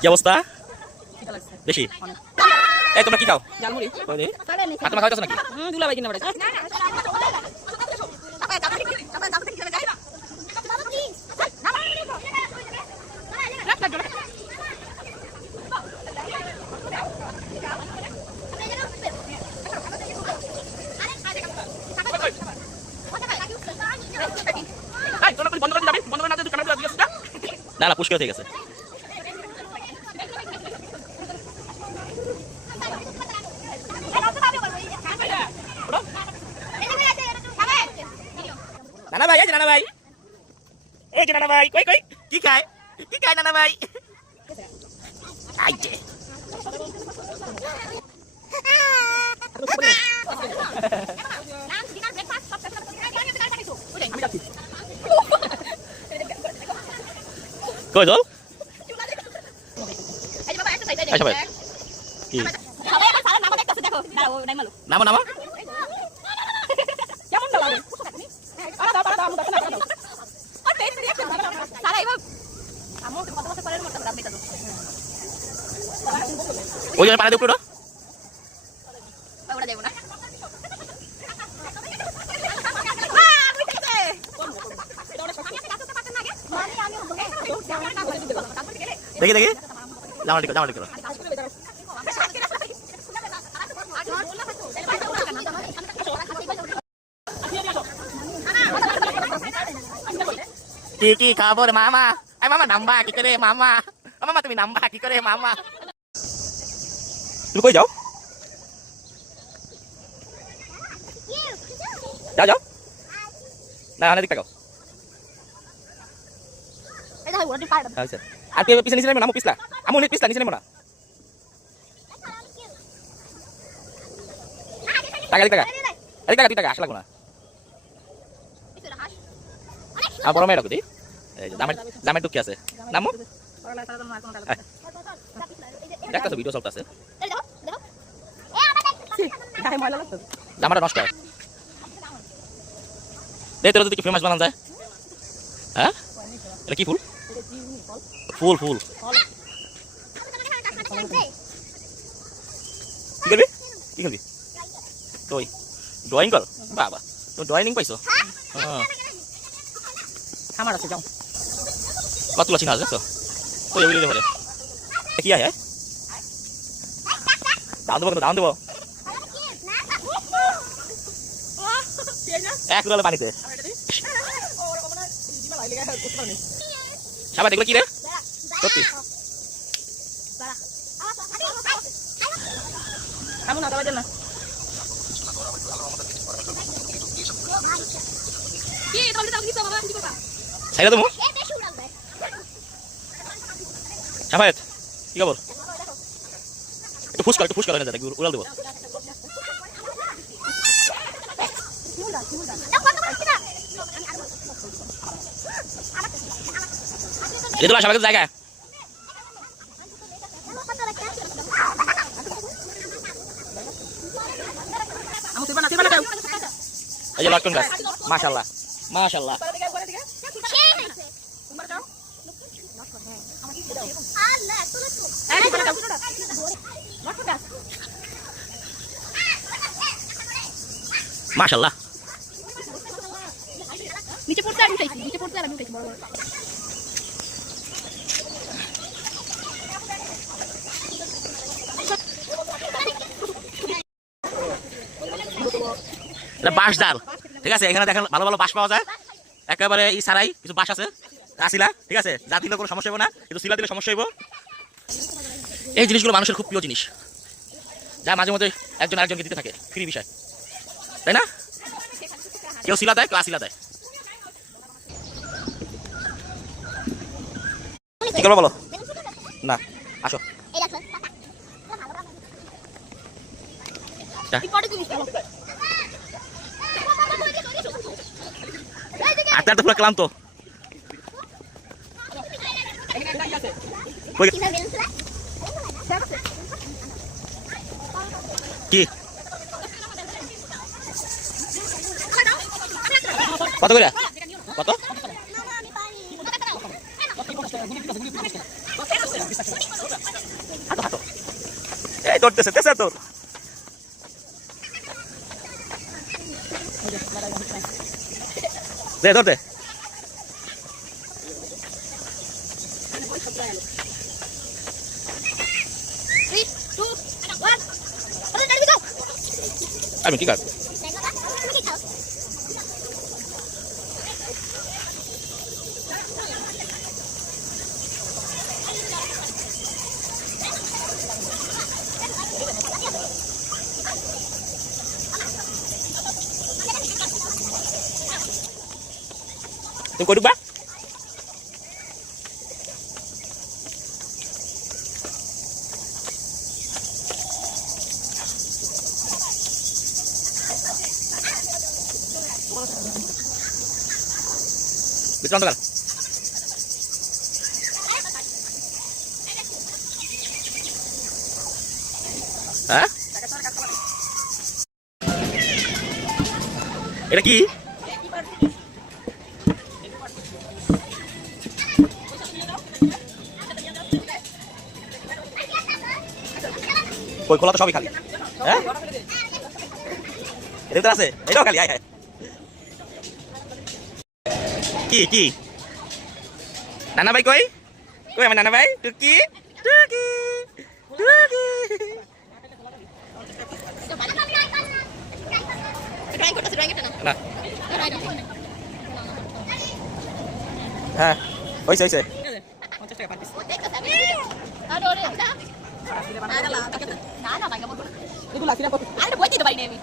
কি অবস্থা? বেশি এই তোমরা কি খাও? জালমুড়ি। আর তোমরা খাওয়াইতেছ নাকি? দুলাভাই কিনে বেড়াইছে। না না পুষ্কর হয়ে গেছে। নানা ভাই, এই যে নানা ভাই, এই যে নানা ভাই, কই কই কি খায়? কি খায় নানা ভাই? আইছে কই জল? আচ্ছা ভাই কি নামা নামা ওই জন্য পানি দিয়ে উপরে দেখি দেখি জামা টিকা জামা টিকা কি খবর মামা? আই মামা নাম্বা কি করে মামা? মামা তুমি নাম্বা কি করে মামা? তুমি কই যাও? যাও যাও না না দিকে যাও। আচ্ছা আর তুই পিছনে নিচে নেমো না, আমু পিছলা, আমু নে পিছলা নিচে নেমো না। টাকা টাকা এদিকে টাকা টাকা আসলা কোনা আর বড় মেয়ে রাখো দি এই যে দামের দামের টুকি আছে নামো দেখো ভিডিও সব আছে জামাটা নষ্ট হয় দে তোরা যদি কি ফেমাস বানান যায়। হ্যাঁ এটা কি ফুল? ফুল ফুল কি করবি কি করবি? তুই ড্রয়িং কর বাবা, তুই ড্রয়িং পাইছো? আমার আছে যাও কত লাচিন আছে তো ওই ওই রে কি আয় দাম দেবো দাম দেবো এক রোলে পানিতে সাবা দেখলো কি রে সত্যি আমু না দাও না কি তাহলে দাও দিতে বাবা কি করবা সাইরা দেবো সাবাত কি খবর? একটু ফুসকা হয় না দাদা উড়াল দেবো ये तो लाशा जाएगा ये लटकन गाछ माशाल्लाह माशाल्लाह माशाल्लाह नीचे पड़ते आ उठाइছি नीचे पड़ते आ उठाइছি বড় বড় বাঁশ ডাল ঠিক আছে এখানে দেখেন ভালো ভালো বাঁশ পাওয়া যায় একেবারে এই সারাই কিছু বাঁশ আছে আসিলা ঠিক আছে যা দিলে কোনো সমস্যা হবে না কিন্তু শিলা দিলে সমস্যা হইব। এই জিনিসগুলো মানুষের খুব প্রিয় জিনিস যা মাঝে মধ্যে একজন আরেকজনকে দিতে থাকে ফ্রি বিষয় তাই না? কেউ শিলা দেয় কেউ আসিলা দেয়। কি করবো বলো না আসো আটটা তো পুরো ক্লান্ত কি কত করে? কত? হাঁটো হাঁটো। এই ধরতেছে তেছে তোর। দে ধর দে। আমি ঠিক আছে। তুমি কই ঢুকবা? ভিতরে অন্ধকার। হ্যাঁ এটা কি? কই খোলা তো সবই খালি। হ্যাঁ এটা তো আছে, এটাও খালি। আয় আয়। কি কি নানা ভাই কই? কই আমার নানা ভাই? টুকি টুকি টুকি। না হ্যাঁ হইছে হইছে। 50 টাকা পার পিস। এগুলো আসলে কত? আরে বইতে তো পারি না আমি।